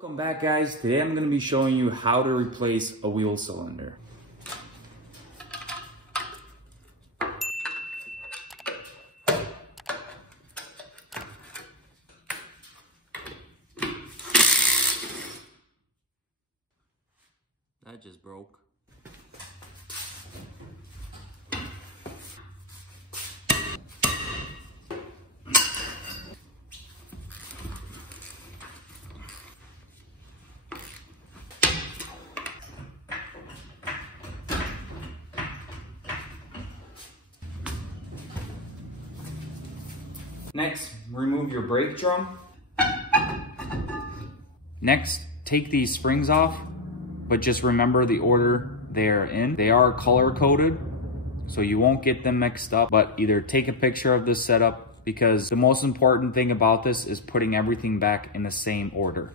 Welcome back, guys. Today I'm going to be showing you how to replace a wheel cylinder. That just broke. Next, remove your brake drum. Next, take these springs off, but just remember the order they're in. They are color coded, so you won't get them mixed up, but either take a picture of this setup because the most important thing about this is putting everything back in the same order.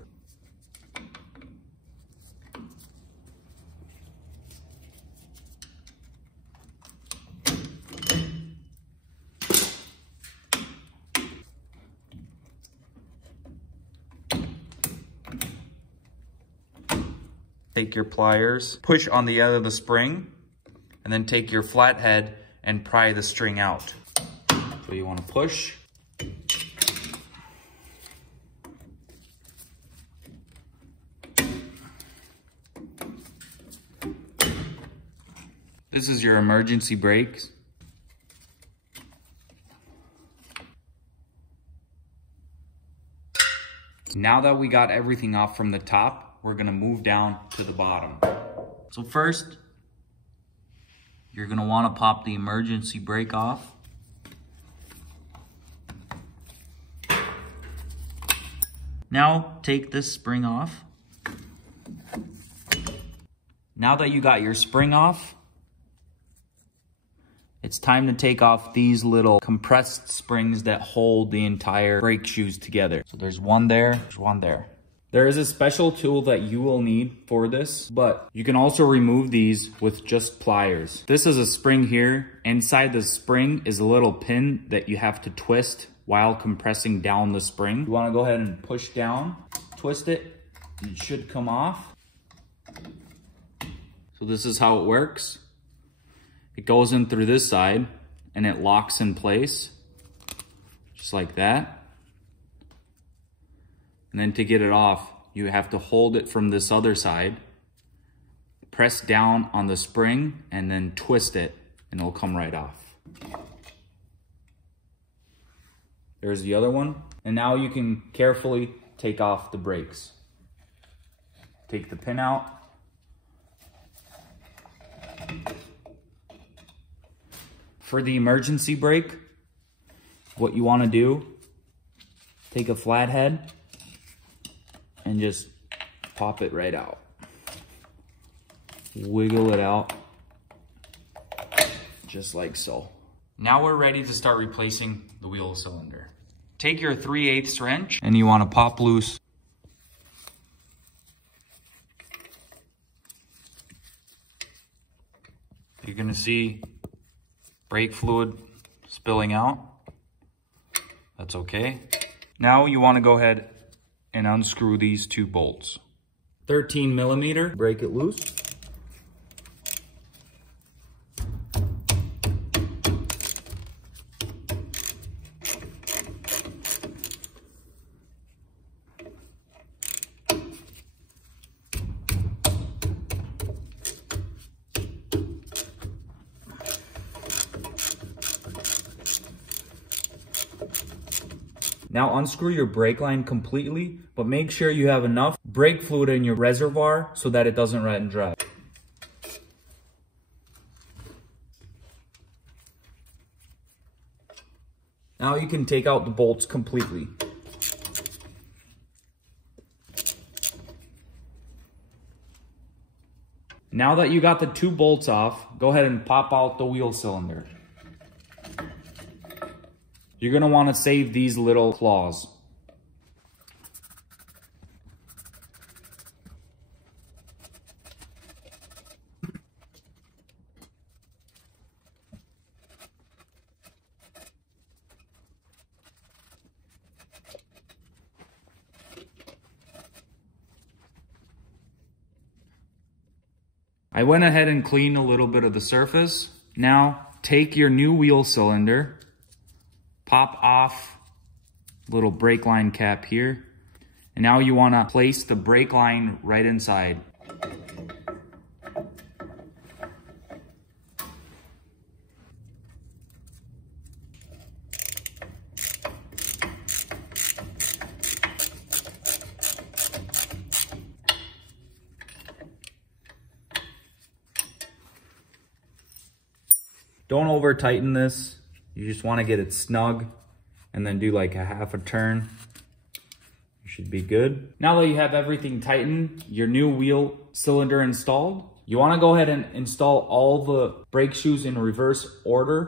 Take your pliers, push on the end of the spring, and then take your flathead and pry the string out. So you want to push. This is your emergency brakes. Now that we got everything off from the top, we're gonna move down to the bottom. So first, you're gonna wanna pop the emergency brake off. Now take this spring off. Now that you got your spring off, it's time to take off these little compressed springs that hold the entire brake shoes together. So there's one there, there's one there. There is a special tool that you will need for this, but you can also remove these with just pliers. This is a spring here. Inside the spring is a little pin that you have to twist while compressing down the spring. You want to go ahead and push down, twist it, and it should come off. So this is how it works. It goes in through this side and it locks in place, just like that. And then to get it off, you have to hold it from this other side, press down on the spring, and then twist it, and it'll come right off. There's the other one. And now you can carefully take off the brakes. Take the pin out. For the emergency brake, what you want to do, take a flathead and just pop it right out. Wiggle it out, just like so. Now we're ready to start replacing the wheel cylinder. Take your 3/8 wrench and you want to pop loose. You're gonna see brake fluid spilling out. That's okay. Now you want to go ahead and unscrew these two bolts. 13mm, break it loose. Now unscrew your brake line completely, but make sure you have enough brake fluid in your reservoir so that it doesn't run dry. Now you can take out the bolts completely. Now that you got the two bolts off, go ahead and pop out the wheel cylinder. You're gonna wanna save these little claws. I went ahead and cleaned a little bit of the surface. Now take your new wheel cylinder, pop off little brake line cap here. And now you want to place the brake line right inside. Don't over tighten this. You just want to get it snug and then do like a half a turn. You should be good. Now that you have everything tightened, your new wheel cylinder installed, you want to go ahead and install all the brake shoes in reverse order.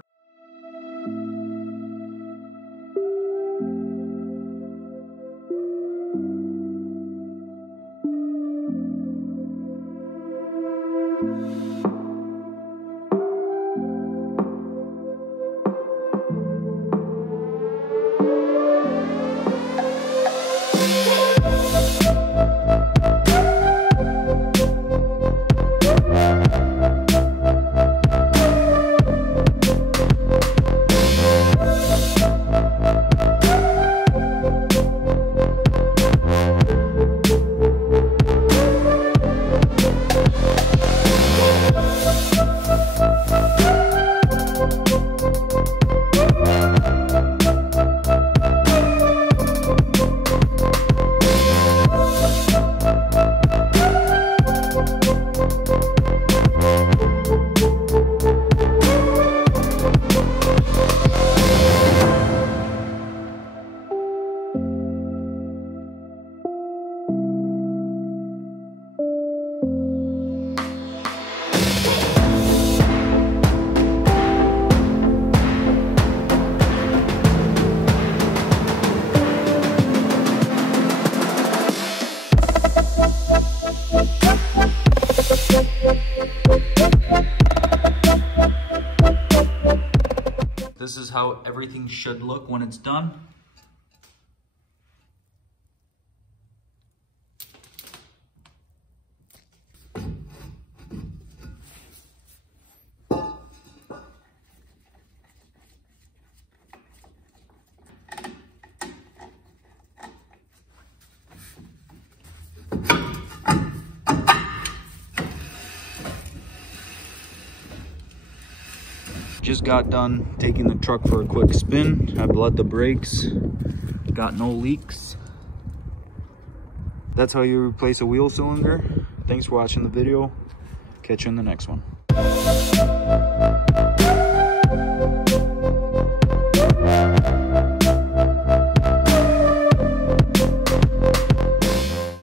This is how everything should look when it's done. Just got done taking the truck for a quick spin. I bled the brakes, got no leaks. That's how you replace a wheel cylinder. Thanks for watching the video. Catch you in the next one.